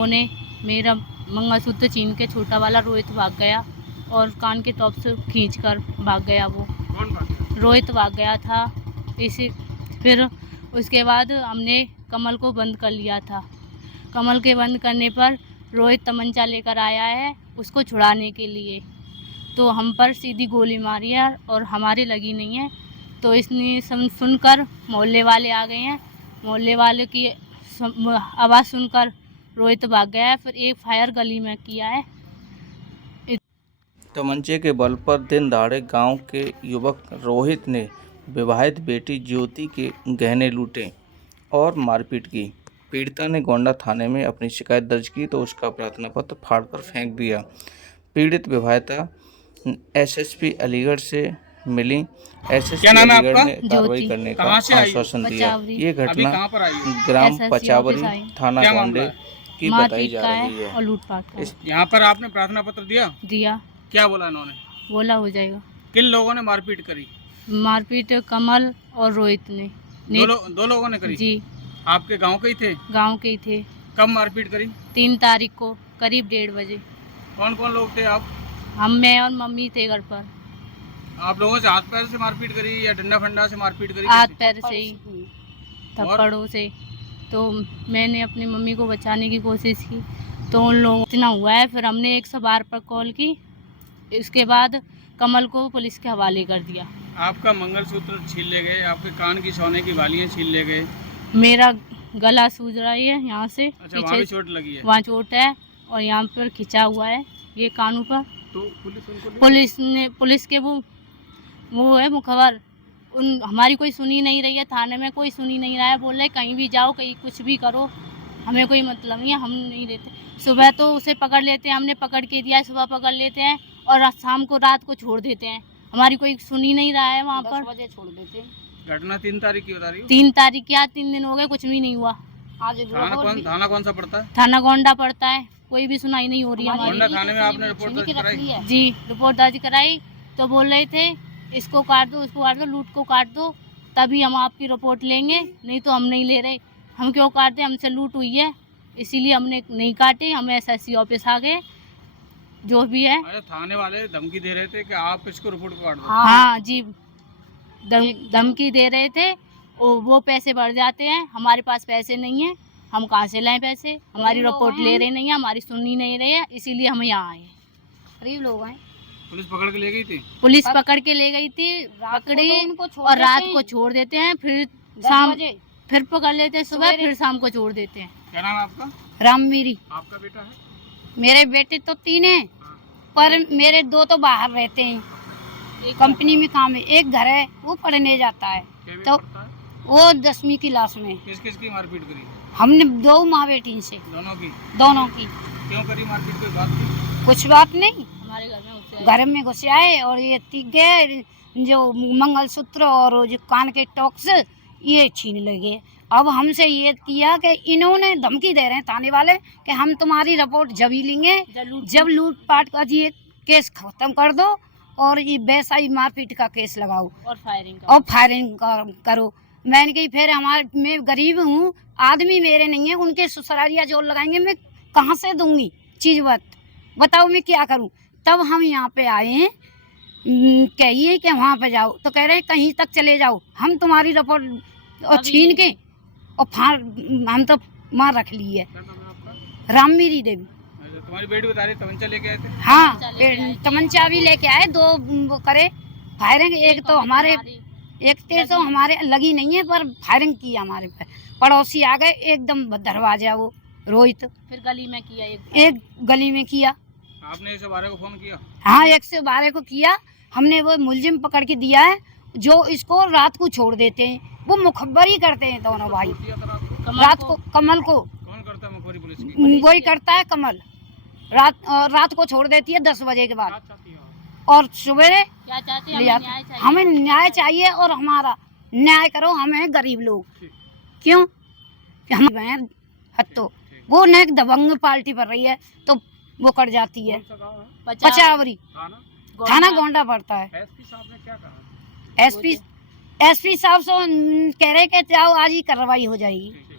उन्होंने मेरा मंगलसूत्र छीन के छोटा वाला रोहित भाग गया और कान के टॉप से खींचकर भाग गया। वो कौन भाग गया? रोहित भाग गया था। इसी फिर उसके बाद हमने कमल को बंद कर लिया था। कमल के बंद करने पर रोहित तमंचा लेकर आया है उसको छुड़ाने के लिए, तो हम पर सीधी गोली मारी है और हमारे लगी नहीं है। तो इसने सुनकर मोहल्ले वाले आ गए हैं। मोहल्ले वाले की आवाज़ सुनकर रोहित भाग गया है। फिर एक फायर गली में किया है। तमंचे के बल पर दिन दहाड़े गांव के युवक रोहित ने विवाहित बेटी ज्योति के गहने लूटे और मारपीट की। पीड़िता ने गोंडा थाने में अपनी शिकायत दर्ज की तो उसका प्रार्थना पत्र फाड़कर फेंक दिया। पीड़ित विवाहिता एसएसपी अलीगढ़ से मिली। एसएसपी अलीगढ़ ने कार्रवाई करने का आश्वासन दिया। ये घटना ग्राम पचावरी थाना गोंडे की बताई जा रही है और लूटपाट का। यहाँ पर आपने प्रार्थना पत्र दिया। क्या बोला इन्होंने? बोला हो जाएगा। किन लोगों ने मारपीट करी? मारपीट कमल और रोहित ने। दो लोगों ने करी? जी। आपके गांव के ही थे? गांव के ही थे। कब मारपीट करी? 3 तारीख को करीब 1:30 बजे। कौन कौन लोग थे आप? मैं और मम्मी थे घर पर। आप लोगों से हाथ पैर से मारपीट करी या डंडा फंडा से मारपीट करी? हाथ पैर से ही, थप्पड़ों से। तो मैंने अपनी मम्मी को बचाने की कोशिश की तो उन लोगों इतना हुआ है। फिर हमने 112 पर कॉल की। इसके बाद कमल को पुलिस के हवाले कर दिया। आपका मंगलसूत्र छीन ले गए, आपके कान की सोने की बालियां छीन ले गए। मेरा गला सूज रहा है यहाँ से। अच्छा, वहाँ भी चोट लगी है? वहाँ चोट है और यहाँ पर खिंचा हुआ है ये कानों पर। तो पुलिस के वो है मुखबर, हमारी कोई सुनी नहीं रही है। थाने में कोई सुनी नहीं रहा है। बोल रहे कहीं भी जाओ, कहीं कुछ भी करो, हमें कोई मतलब नहीं है, हम नहीं लेते। सुबह तो उसे पकड़ लेते हैं, हमने पकड़ के दिया है, सुबह पकड़ लेते हैं और शाम को रात को छोड़ देते हैं। हमारी कोई सुनी नहीं रहा है। वहाँ पर 10 बजे छोड़ देते हैं। घटना 3 तारीख की बता रही हो? 3 तारीख क्या, 3 दिन हो गए, कुछ भी नहीं हुआ। आज थाना कौन सा पड़ता है? थाना गोंडा पड़ता है। कोई भी सुनाई नहीं हो रही है हमारी। गोंडा थाने में आपने रिपोर्ट दर्ज कराई? जी, रिपोर्ट दर्ज कराई। तो बोल रहे थे इसको काट दो, उसको काट दो, लूट को काट दो, तभी हम आपकी रिपोर्ट लेंगे, नहीं तो हम नहीं ले रहे। हम क्यों काटते? हमसे लूट हुई है, इसीलिए हमने नहीं काटे। हम एसएससी ऑफिस आ गए, जो भी है। अरे थाने वाले धमकी दे रहे थे कि आप इसको रिपोर्ट को काट दो। हाँ जी, धमकी दे रहे थे। वो पैसे बढ़ जाते हैं, हमारे पास पैसे नहीं है, हम कहाँ से लाएं पैसे? हमारी रिपोर्ट ले रहे नहीं है, हमारी सुननी नहीं रही है, इसीलिए हम यहाँ आए। गरीब लोग हैं। पुलिस पकड़ के ले गई थी? पुलिस पकड़ के ले गई थी, पकड़ी और रात को छोड़ देते हैं। फिर शाम फिर पकड़ लेते हैं, सुबह फिर शाम को छोड़ देते हैं। क्या नाम है आपका? रामवीरी। आपका बेटा है? मेरे बेटे तो 3 हैं, पर मेरे 2 तो बाहर रहते हैं, कंपनी में काम है। एक घर है, वो पढ़ने जाता है। तो वो 10वीं क्लास में। किस किस की मारपीट करी? हमने 2 माँ बेटी से। दोनों की। क्यों करी मारपीट? कोई बात नहीं? कुछ बात नहीं। हमारे घर में घुसे आए और ये तीख गए, जो मंगलसूत्र और जो कान के टॉक्स ये छीन ले गए। अब हमसे ये किया कि इन्होंने धमकी दे रहे हैं थाने वाले कि हम तुम्हारी रिपोर्ट जब ही लेंगे जब लूटपाट का ये केस खत्म कर दो और ये वैसा ही मारपीट का केस लगाओ और फायरिंग करो। मैंने कही फिर मैं गरीब हूँ, आदमी मेरे नहीं है, उनके ससुरालिया जोर लगाएंगे, मैं कहाँ से दूंगी चीज? बताओ मैं क्या करूँ? तब हम यहाँ पे आए हैं, कहिए कि वहाँ पे जाओ, तो कह रहे कहीं तक चले जाओ, हम तुम्हारी रिपोर्ट और छीन के और हम तो मार रख ली है। रामवीरी देवी। तुम्हारी बेटी बता रही तमंचा लेके आए थे? हाँ, तमंचा भी लेके आए, 2 वो करे फायरिंग। एक तो हमारे लगी नहीं है, पर फायरिंग की हमारे पे। पड़ोसी आ गए एकदम दरवाजा, वो रोहित। फिर गली में किया, एक गली में किया। आपने 112 को फोन किया? हाँ, 112 को किया। हमने वो मुलजिम पकड़ के दिया है, जो इसको रात को छोड़ देते हैं। वो मुखबर ही करते हैं दोनों भाई। रात को कमल को। कौन करता है मुखबरी? पुलिस की? वही करता है कमल। रात को छोड़ देती है 10 बजे के बाद और सुबह क्या चाहते हैं? हमें न्याय चाहिए और हमारा न्याय करो। हमें गरीब लोग क्यों हम हत्तो वो न दबंग पार्टी पर रही है तो वो कट जाती है। पचावरी थाना गोंडा पड़ता है। एसपी साहब ने क्या कहा? एसपी साहब से कह रहे कि जाओ आज ही कार्रवाई हो जाएगी।